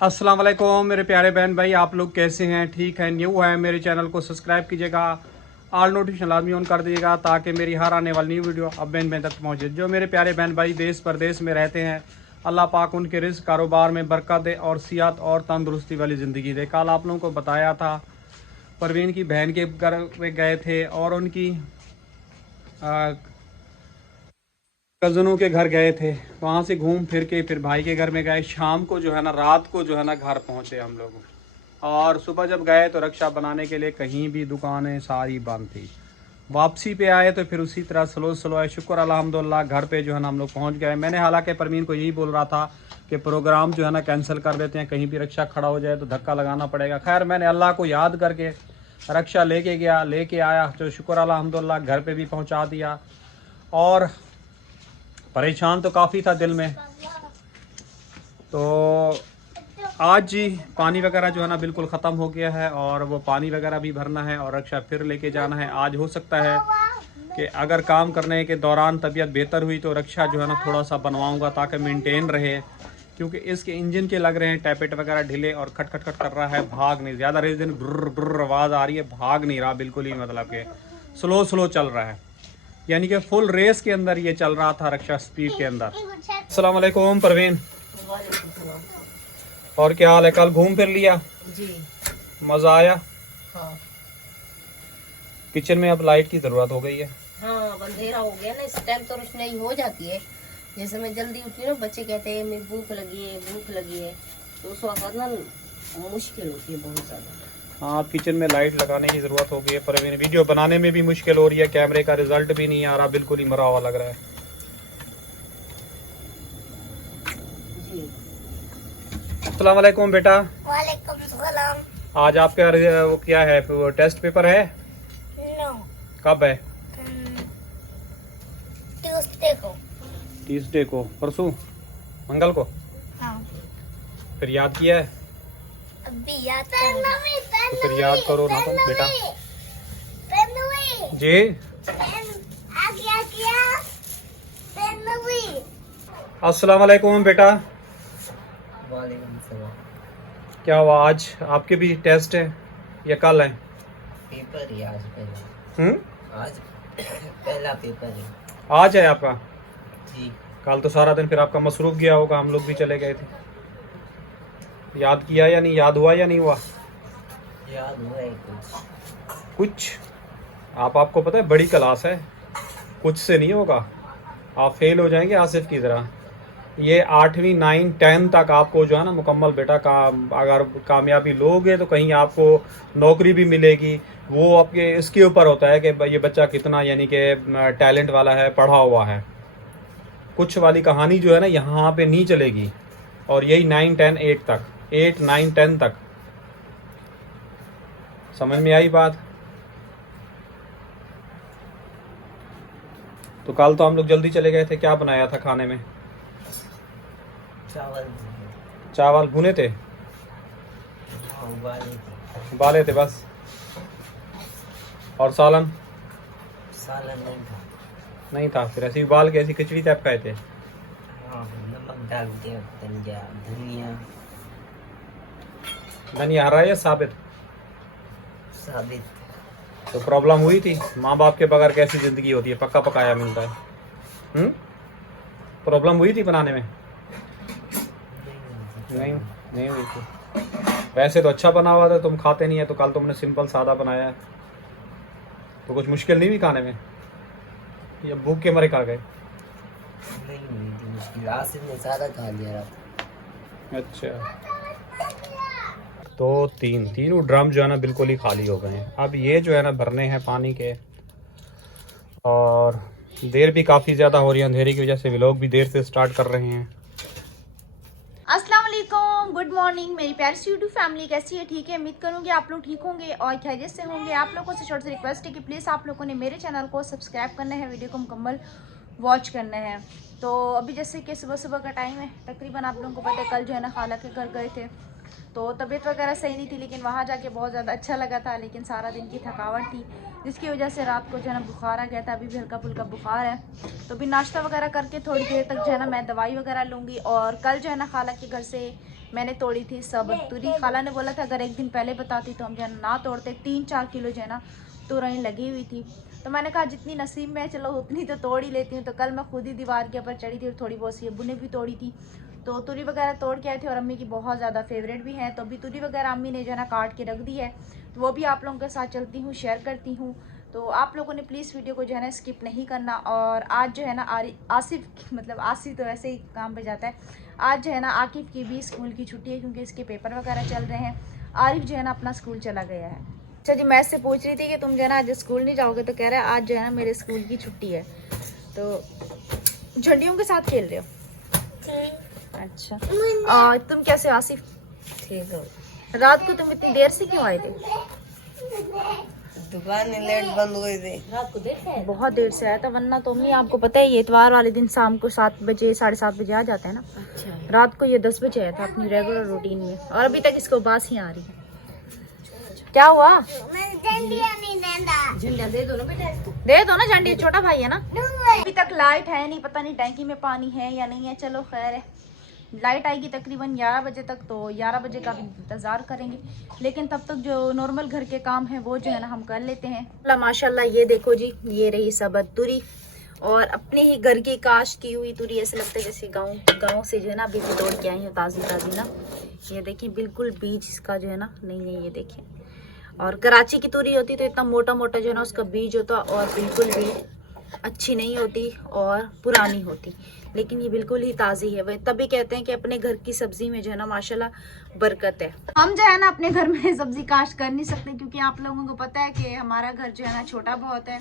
अस्सलाम वालेकुम मेरे प्यारे बहन भाई, आप लोग कैसे हैं? ठीक है? न्यू है मेरे चैनल को सब्सक्राइब कीजिएगा, ऑल नोटिफिकेशन लाजमी ऑन कर दीजिएगा ताकि मेरी हर आने वाली न्यू वीडियो अब बहन बहन तक पहुंचे। जो मेरे प्यारे बहन भाई देश परदेश में रहते हैं, अल्लाह पाक उनके रिस्क कारोबार में बरकत दे और सियात और तंदुरुस्ती वाली ज़िंदगी दे। कल आप लोगों को बताया था परवीन की बहन के घर में गए थे और उनकी कज़नों के घर गए थे। वहाँ से घूम फिर के फिर भाई के घर में गए। शाम को जो है ना, रात को जो है ना घर पहुँचे हम लोग। और सुबह जब गए तो रक्षा बनाने के लिए कहीं भी दुकानें सारी बंद थी। वापसी पे आए तो फिर उसी तरह स्लो स्लो है। शुक्र अल्हम्दुलिल्लाह घर पे जो है ना हम लोग पहुँच गए। मैंने हालांकि परवीन को यही बोल रहा था कि प्रोग्राम जो है ना कैंसिल कर देते हैं, कहीं भी रक्षा खड़ा हो जाए तो धक्का लगाना पड़ेगा। खैर मैंने अल्लाह को याद करके रक्षा लेके आया तो शुक्र अल्हम्दुलिल्लाह घर पे भी पहुँचा दिया। और परेशान तो काफ़ी था दिल में। तो आज जी पानी वगैरह जो है ना बिल्कुल ख़त्म हो गया है और वो पानी वगैरह भी भरना है और रक्षा फिर लेके जाना है। आज हो सकता है कि अगर काम करने के दौरान तबीयत बेहतर हुई तो रक्षा जो है ना थोड़ा सा बनवाऊंगा ताकि मेंटेन रहे, क्योंकि इसके इंजन के लग रहे हैं टैपेट वगैरह ढीले और खट खट खट कर रहा है। भाग नहीं, ज़्यादा रेस दिन ब्र ब्र आवाज़ आ रही है, भाग नहीं रहा बिल्कुल ही, मतलब कि स्लो स्लो चल रहा है। यानी कि फुल रेस के अंदर ये चल रहा था रक्षा, स्पीड के अंदर। अस्सलाम वालेकुम परवीन, और क्या हाल है? कल घूम फिर लिया जी। मजा आया? हाँ किचन में अब लाइट की जरूरत हो गई है। हाँ, अंधेरा हो गया ना, इस टाइम तो रोशनाई हो जाती है। जैसे मैं जल्दी उठी ना, बच्चे कहते हैं मेरी भूख लगी है, तो उस वक्त ना मुश्किल होती है बहुत ज्यादा। हाँ, अब किचन में लाइट लगाने की जरूरत हो गई है परवीन। वीडियो बनाने में भी मुश्किल हो रही है, कैमरे का रिजल्ट भी नहीं आ रहा, बिल्कुल ही मरा हुआ लग रहा है। जी। अस्सलाम वालेकुम बेटा। वालेकुम सलाम। आज आपका वो क्या है, वो टेस्ट पेपर है? नो, कब है? ट्यूसडे को। ट्यूसडे को, परसों मंगल को। हाँ, फिर याद किया है? अभी याद करना। तो फिर याद करो ना तुम बेटा। जी अस्सलाम वालेकुम बेटा। वालेकुम सलाम। क्या हुआ, आज आपके भी टेस्ट है या कल है? पेपर ही आज पहला। आज पहला पेपर है। आज है आपका? जी। कल तो सारा दिन फिर आपका मसरूफ गया होगा, हम लोग भी चले गए थे। याद किया या नहीं, याद हुआ या नहीं हुआ? याद हुआ है कुछ आपको पता है बड़ी क्लास है, कुछ से नहीं होगा, आप फेल हो जाएंगे आसिफ की तरह। ये 8वीं 9 10 तक आपको जो है ना मुकम्मल बेटा अगर कामयाबी लोगे तो कहीं आपको नौकरी भी मिलेगी। वो आपके इसके ऊपर होता है कि ये बच्चा कितना यानी कि टैलेंट वाला है, पढ़ा हुआ है। कुछ वाली कहानी जो है ना यहाँ पे नहीं चलेगी। और यही 9 10 8 तक, 8 9 10 तक। समझ में आई बात? तो कल तो हम लोग जल्दी चले गए थे। क्या बनाया था खाने में? चावल। चावल भुने थे? हाँ, उबाले थे बस। और सालन? सालन नहीं था। नहीं था? फिर ऐसे उबाल के ऐसी खिचड़ी टाइप खाए थे? हाँ, नमक डाल के धनिया धनिया धनिया हरा या साबित? साबित। तो प्रॉब्लम हुई थी? माँ बाप के बगैर कैसी जिंदगी होती है, पक्का पकाया मिलता है। प्रॉब्लम हुई थी बनाने में? नहीं, नहीं हुई थी। वैसे तो अच्छा बना हुआ था, तुम खाते नहीं है तो कल तुमने सिंपल सादा बनाया है। तो कुछ मुश्किल नहीं हुई खाने में, ये भूख के मरे खा गए? नहीं हुई थी मुश्किल, आसिफ ने सारा खा लिया रात। अच्छा, तो तीनों ड्रम जो है ना बिल्कुल ही खाली हो गए हैं। अब ये जो है ना भरने हैं पानी के, और देर भी काफ़ी ज़्यादा हो रही है, अंधेरे की वजह से व्लॉग भी देर से स्टार्ट कर रहे हैं। अस्सलाम वालेकुम, गुड मॉर्निंग मेरी प्यारी सी यूट्यूब फैमिली, कैसी है? ठीक है, उम्मीद करूँगी आप लोग ठीक होंगे और खैरियत से होंगे। आप लोगों से छोटी सी रिक्वेस्ट है कि प्लीज़ आप लोगों ने मेरे चैनल को सब्सक्राइब करना है, वीडियो को मुकम्मल वॉच करना है। तो अभी जैसे कि सुबह सुबह का टाइम है, तकरीबन आप लोगों को पता है कल जो है ना खाला के घर गए थे, तो तबीयत वगैरह सही नहीं थी, लेकिन वहाँ जाके बहुत ज़्यादा अच्छा लगा था। लेकिन सारा दिन की थकावट थी जिसकी वजह से रात को जो है ना बुखार आ गया था। अभी भी हल्का फुल्का बुखार है, तो भी नाश्ता वगैरह करके थोड़ी देर तक जो है ना मैं दवाई वगैरह लूँगी। और कल जो है ना खाला के घर से मैंने तोड़ी थी साबुत तुरी। खाला ने बोला था अगर एक दिन पहले बताती तो हम जो है ना तोड़ते। 3-4 किलो जो है ना तुरई लगी हुई थी, तो मैंने कहा जितनी नसीब में चलो उतनी तो तोड़ ही लेती हूँ। तो कल मैं खुद ही दीवार के ऊपर चढ़ी थी और थोड़ी बहुत सी अब्बू ने भी तोड़ी थी, तो तुरी वगैरह तोड़ के आए थे और अम्मी की बहुत ज़्यादा फेवरेट भी हैं। तो अभी तुरी वगैरह अम्मी ने जो है ना काट के रख दी है, तो वो भी आप लोगों के साथ चलती हूँ, शेयर करती हूँ। तो आप लोगों ने प्लीज़ वीडियो को जो है ना स्किप नहीं करना। और आज जो है ना आसिफ, मतलब आसिफ तो ऐसे ही काम पे जाता है, आज जो है ना आकिफ की भी स्कूल की छुट्टी है क्योंकि इसके पेपर वगैरह चल रहे हैं। आरिफ जो है ना अपना स्कूल चला गया है। अच्छा जी, मैं इससे पूछ रही थी कि तुम जो है ना आज स्कूल नहीं जाओगे, तो कह रहा है आज जो है ना मेरे स्कूल की छुट्टी है। तो झंडियों के साथ खेल रहे हो? अच्छा, तुम कैसे हो आसिफ? ठीक हो। रात को तुम इतनी देर से क्यों आए थे? दुकान लेट बंद हुई थी। रात को देर से बहुत देर से आया था, वरना तो अम्मी आपको पता है ये इतवार वाले दिन शाम को 7 बजे 7:30 बजे आ जाता है ना। अच्छा, रात को ये 10 बजे आया था अपनी रेगुलर रूटीन में, और अभी तक इसको बास ही आ रही है। क्या हुआ? झंडा दे दो ना बेटा इसको। दे दो ना झंडी, छोटा भाई है ना। अभी तक लाइट है नहीं, पता नहीं टैंकी में पानी है या नहीं है। चलो खैर है, लाइट आएगी तकरीबन 11 बजे तक, तो 11 बजे का भी इंतज़ार करेंगे। लेकिन तब तक जो नॉर्मल घर के काम है वो जो है ना हम कर लेते हैं। माशाल्लाह ये देखो जी, ये रही सबत तुरी, और अपने ही घर की काश की हुई तुरी। ऐसे लगता है जैसे गाँव से जो है ना अभी भी तोड़ के आई हूँ, ताज़ी ताज़ी ना। ये देखिए बिल्कुल बीज इसका जो है ना नहीं है, ये देखिए। और कराची की तुरी होती तो इतना मोटा मोटा जो है ना उसका बीज होता, और बिल्कुल भी अच्छी नहीं होती और पुरानी होती। लेकिन ये बिल्कुल ही ताज़ी है। वह तभी कहते हैं कि अपने घर की सब्जी में जो है ना माशाल्लाह बरकत है। हम जो है ना अपने घर में सब्जी काश्त कर नहीं सकते, क्योंकि आप लोगों को पता है कि हमारा घर जो है ना छोटा बहुत है,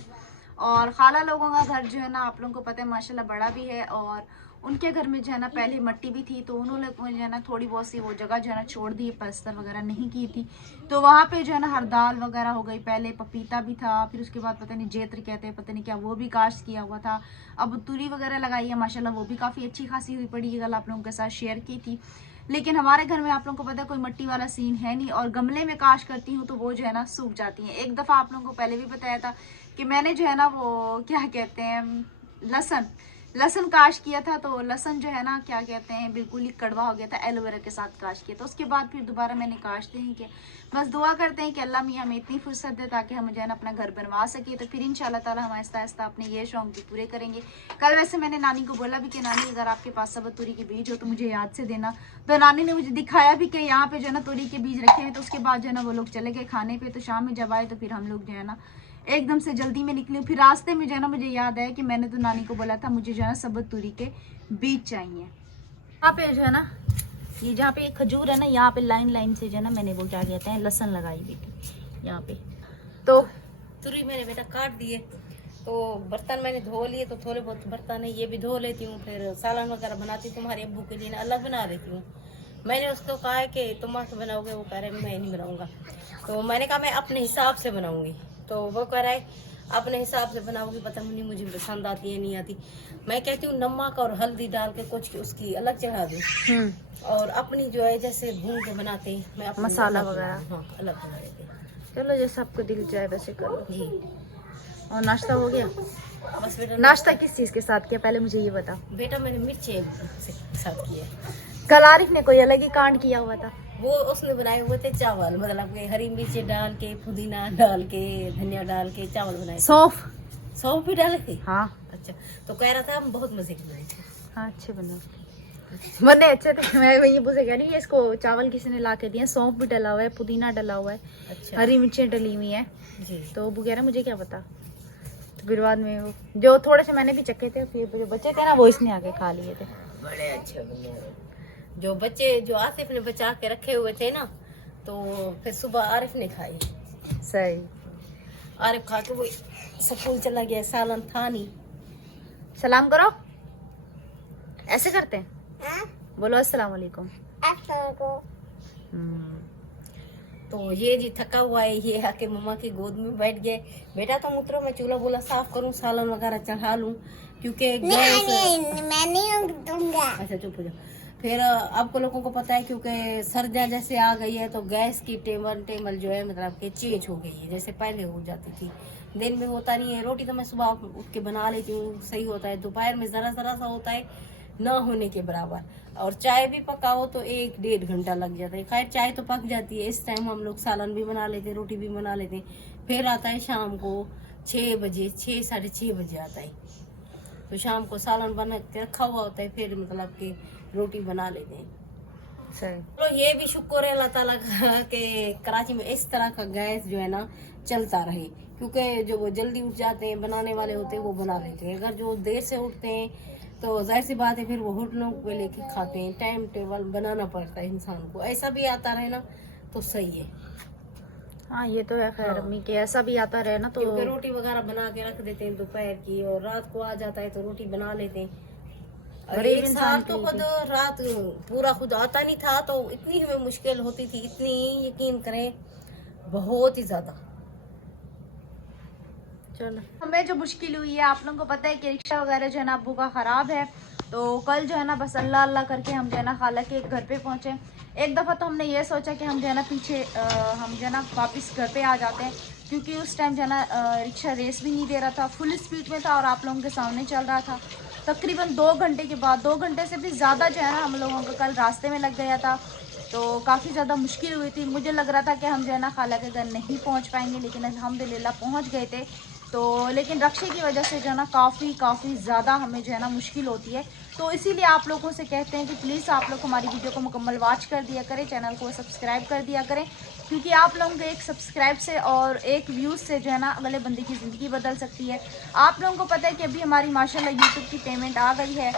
और खाला लोगों का घर जो है ना आप लोगों को पता है माशाल्लाह बड़ा भी है। और उनके घर में जो है ना पहले मट्टी भी थी, तो उन्होंने जो है ना थोड़ी बहुत सी वो जगह जो है ना छोड़ दी, प्लास्टर वगैरह नहीं की थी। तो वहाँ पे जो है ना हरदाल वगैरह हो गई, पहले पपीता भी था, फिर उसके बाद पता नहीं जेत्र कहते हैं, पता नहीं क्या, वो भी काश्त किया हुआ था। अब तुरी वगैरह लगाई है माशाल्लाह, वो भी काफ़ी अच्छी खासी हुई पड़ी है, कल आप लोगों के साथ शेयर की थी। लेकिन हमारे घर में आप लोगों को पता है कोई मट्टी वाला सीन है नहीं, और गमले में काश करती हूँ तो वो जो है ना सूख जाती हैं। एक दफ़ा आप लोगों को पहले भी बताया था कि मैंने जो है ना वो क्या कहते हैं लहसुन काश किया था, तो लहसुन जो है ना क्या कहते हैं बिल्कुल ही कड़वा हो गया था, एलोवेरा के साथ काश किया। तो उसके बाद फिर दोबारा मैंने काश नहीं किया। बस दुआ करते हैं कि अल्लाह मियाँ हमें इतनी फुर्सत दे ताकि हम जो है ना अपना घर बनवा सके, तो फिर इंशाल्लाह ताला हम आहिस्ता आहिस्ता अपने ये शौक भी पूरे करेंगे। कल वैसे मैंने नानी को बोला भी कि नानी अगर आपके पास सबत तुरी के बीज हो तो मुझे याद से देना। तो नानी ने मुझे दिखाया भी कि यहाँ पे जो है ना तुरी के बीज रखे हैं। तो उसके बाद जो है ना वो लोग चले गए खाने पे, तो शाम में जब आए तो फिर हम लोग जो है ना एकदम से जल्दी में निकले। फिर रास्ते में जो है ना मुझे याद आया कि मैंने तो नानी को बोला था मुझे जो है ना सबत तुरी के बीज चाहिए। यहाँ पे जो है ना ये जहाँ पे खजूर है ना, यहाँ पे लाइन लाइन से जो है ना मैंने वो क्या कहते हैं लहसुन लगाई हुई थी यहाँ पे। तो तुरी मैंने बेटा काट दिए, तो बर्तन मैंने धो लिए, तो थोड़े बहुत बर्तन है ये भी धो लेती हूँ। फिर सालन वगैरह बनाती हूँ तुम्हारे अब्बू के लिए ना, अलग बना लेती हूँ। मैंने उसको कहा है कि तुम आके बनाओगे, वो कह रहे मैं नहीं बनाऊंगा। तो मैंने कहा मैं अपने हिसाब से बनाऊंगी, तो वो कह रहा है अपने हिसाब से बनाओगी, पता नहीं मुझे पसंद आती है नहीं आती। मैं कहती हूँ नमक और हल्दी डाल के कुछ उसकी अलग चढ़ा दूँ, और अपनी जो है जैसे भून के बनाते हैं मैं अपनी मसाला अलग वगैरह हाँ अलग बना लेते हैं। चलो जैसे आपको दिल जाए वैसे करो जी और नाश्ता हो गया? बस बेटा नाश्ता किस चीज़ के साथ किया पहले मुझे ये बताओ। बेटा मैंने मिर्ची से साथ किया। कल आरिफ ने कोई अलग ही कांड किया हुआ था। वो उसने बनाए हुए थे चावल, मतलब कि हरी मिर्ची डाल के, पुदीना डाल के, धनिया डाल के चावल बनाए। सौंफ भी डाले थे? हाँ। अच्छा, तो कह रहा था हम बहुत मजे के बनाए थे। हाँ अच्छे बने अच्छे थे। मैं वही पूछे कह रही है इसको चावल किसी ने ला के दिया, सौंफ भी डला हुआ है, पुदीना डला हुआ है, अच्छा हरी मिर्चें डली हुई है। जी। तो वो कह रहा मुझे क्या पता। तो फिर बाद में वो जो थोड़े से मैंने भी चखे थे, फिर जो बच्चे थे ना वो इसने आके खा लिए थे। बड़े अच्छे बने। जो बच्चे जो आसिफ ने बचा के रखे हुए थे ना, तो फिर सुबह आरिफ ने खाए। सही। आरिफ खा के वो स्कूल चला गया, सालन था नहीं। सलाम करो, ऐसे करते हैं। बोलो अस्सलाम वालेकुम। तो ये जी थका हुआ है, ये आके मम्मा की गोद में बैठ गए। बेटा तुम उतरो, मैं चूल्हा बोला साफ करूं, सालन वगैरह चढ़ा लूं, क्योंकि गैस मैं नहीं दूंगा। अच्छा चुप हो जाओ। फिर आपको लोगों को पता है क्योंकि सर्दियाँ जैसे आ गई है, तो गैस की टेबल जो है मतलब कि चेंज हो गई है, जैसे पहले हो जाती थी। दिन में होता नहीं है। रोटी तो मैं सुबह उठ के बना लेती हूँ, सही होता है। दोपहर में ज़रा सा होता है, ना होने के बराबर। और चाय भी पकाओ तो 1-1.5 घंटा लग जाता है। खैर चाय तो पक जाती है, इस टाइम हम लोग सालन भी बना लेते हैं, रोटी भी बना लेते हैं। फिर आता है शाम को 6 बजे, 6 साढ़े 6 बजे आता है, तो शाम को सालन बना के रखा हुआ होता है, फिर मतलब कि रोटी बना लेते हैं। सही। तो ये भी शुक्र है अल्लाह ताला का कि कराची में इस तरह का गैस जो है ना चलता रहे, क्योंकि जो वो जल्दी उठ जाते हैं बनाने वाले होते हैं वो बना लेते हैं। अगर जो देर से उठते हैं तो जाहिर सी बात है फिर वो होटलों पे लेके खाते हैं। टाइम टेबल बनाना पड़ता है इंसान को, ऐसा भी आता रहे ना तो सही है। हाँ ये तो है खैर अम्मी के ऐसा भी आता रहे ना तो क्योंकि रोटी वगैरह बना के रख देते हैं दोपहर की, और रात को आ जाता है तो रोटी बना लेते हैं। और गरीब एक इंसान साल तो के खुद रात पूरा खुद आता नहीं था, तो इतनी हमें मुश्किल होती थी, इतनी यकीन करें बहुत ही ज्यादा। चलो हमें जो मुश्किल हुई है, आप लोगों को पता है कि रिक्शा वगैरह जो है ना अब्बू का ख़राब है, तो कल जो है ना बस अल्लाह अल्लाह करके हम जो है ना खाला के घर पे पहुँचे। एक दफ़ा तो हमने ये सोचा कि हम जो है ना पीछे हम जो है ना वापस घर पे आ जाते हैं, क्योंकि उस टाइम जो है ना रिक्शा रेस भी नहीं दे रहा था, फुल स्पीड में था और आप लोगों के सामने चल रहा था। तकरीबन 2 घंटे के बाद, 2 घंटे से भी ज़्यादा जो है ना हम लोगों को कल रास्ते में लग गया था, तो काफ़ी ज़्यादा मुश्किल हुई थी। मुझे लग रहा था कि हम जो है ना खाला के घर नहीं पहुंच पाएंगे, लेकिन अल्हम्दुलिल्लाह पहुंच गए थे। तो लेकिन रक्शे की वजह से जो है ना काफ़ी ज़्यादा हमें जो है ना मुश्किल होती है। तो इसीलिए आप लोगों से कहते हैं कि प्लीज़ आप लोग हमारी वीडियो को मुकम्मल वॉच कर दिया करें, चैनल को सब्सक्राइब कर दिया करें, क्योंकि आप लोगों के एक सब्सक्राइब से और एक व्यूज़ से जो है ना अगले बंदे की ज़िंदगी बदल सकती है। आप लोगों को पता है कि अभी हमारी माशाल्लाह यूट्यूब की पेमेंट आ गई है,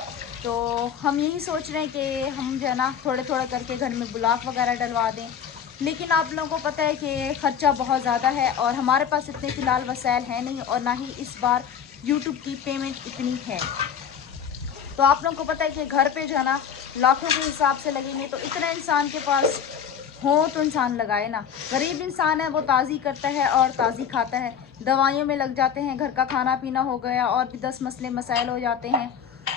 तो हम यही सोच रहे हैं कि हम जो है ना थोड़े थोड़े करके घर में ब्लॉक वगैरह डलवा दें, लेकिन आप लोगों को पता है कि ख़र्चा बहुत ज़्यादा है और हमारे पास इतने फ़िलहाल वसाइल है नहीं, और ना ही इस बार यूट्यूब की पेमेंट इतनी है। तो आप लोगों को पता है कि घर पे जो है ना लाखों के हिसाब से लगेंगे, तो इतना इंसान के पास हो तो इंसान लगाए ना। गरीब इंसान है वो ताज़ी करता है और ताज़ी खाता है, दवाइयों में लग जाते हैं, घर का खाना पीना हो गया और भी 10 मसले मसाइल हो जाते हैं।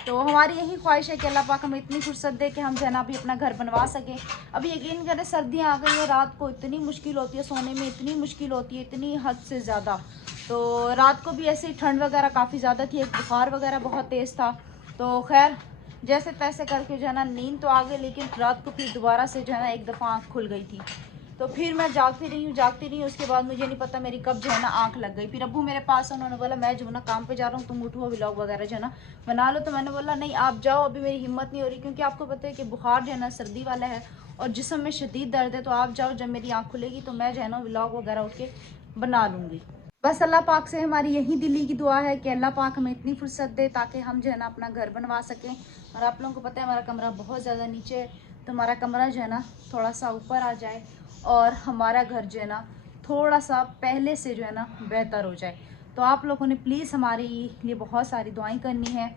तो हमारी यही ख्वाहिश है कि अल्लाह पाक हमें इतनी फुर्सत दे कि हम जो है ना अभी अपना घर बनवा सकें। अभी यकीन करें सर्दियाँ आ गई हैं, रात को इतनी मुश्किल होती है, सोने में इतनी मुश्किल होती है, इतनी हद से ज़्यादा। तो रात को भी ऐसे ही ठंड वगैरह काफ़ी ज़्यादा थी, एक बुखार वगैरह बहुत तेज़ था। तो खैर जैसे तैसे करके जो है ना नींद तो आ गई, लेकिन रात को फिर दोबारा से जो है ना एक दफ़ा आँख खुल गई थी। तो फिर मैं जागती रही हूँ, उसके बाद मुझे नहीं पता मेरी कब जो है ना आँख लग गई। फिर अब्बू मेरे पास, उन्होंने बोला मैं जो है ना काम पे जा रहा हूँ, तुम उठो व्लॉग वगैरह जो है ना बना लो। तो मैंने बोला नहीं आप जाओ, अभी मेरी हिम्मत नहीं हो रही, क्योंकि आपको पता है कि बुखार जो है ना सर्दी वाला है और जिस्म में शदीद दर्द है। तो आप जाओ, जब मेरी आँख खुलेगी तो मैं जो है ना व्लॉग वगैरह उठ के बना लूँगी। बस अल्लाह पाक से हमारी यही दिली की दुआ है कि अल्लाह पाक हमें इतनी फुर्सत दे ताकि हम जो है ना अपना घर बनवा सकें। और आप लोगों को पता है हमारा कमरा बहुत ज़्यादा नीचे है, तो हमारा कमरा जो है ना थोड़ा सा ऊपर आ जाए और हमारा घर जो है ना थोड़ा सा पहले से जो है ना बेहतर हो जाए। तो आप लोगों ने प्लीज़ हमारे लिए बहुत सारी दुआएं करनी है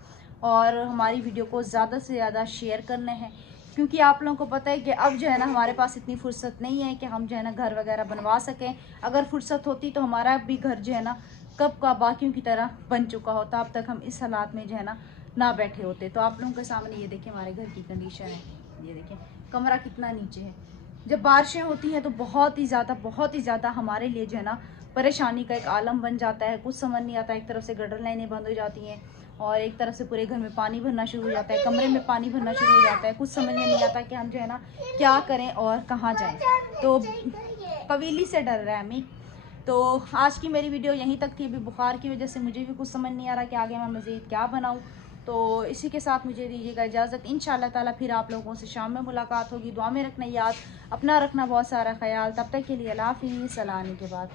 और हमारी वीडियो को ज़्यादा से ज़्यादा शेयर करने हैं, क्योंकि आप लोगों को पता है कि अब जो है ना हमारे पास इतनी फुर्सत नहीं है कि हम जो है ना घर वगैरह बनवा सकें। अगर फुर्सत होती तो हमारा भी घर जो है ना कब का बाकियों की तरह बन चुका होता, अब तक हम इस हालात में जो है ना बैठे होते। तो आप लोगों के सामने ये देखिए हमारे घर की कंडीशन है, ये देखिए कमरा कितना नीचे है। जब बारिशें होती हैं तो बहुत ही ज़्यादा हमारे लिए जो है ना परेशानी का एक आलम बन जाता है। कुछ समझ नहीं आता, एक तरफ से गटर लाइनें बंद हो जाती हैं और एक तरफ से पूरे घर में पानी भरना शुरू हो जाता है, कमरे में पानी भरना शुरू हो जाता है। कुछ समझ में नहीं आता कि हम जो है ना क्या करें और कहाँ जाएं। तो कवीली से डर रहा है अम्मी। तो आज की मेरी वीडियो यहीं तक थी। अभी बुखार की वजह से मुझे भी कुछ समझ नहीं आ रहा कि आगे मैं मज़ीद क्या बनाऊँ। तो इसी के साथ मुझे दीजिएगा इजाज़त। इंशाअल्लाह ताला फिर आप लोगों से शाम में मुलाकात होगी। दुआ में रखना याद, अपना रखना बहुत सारा ख्याल। तब तक के लिए अल्लाह हाफ़िज़। सलाह आने के बाद।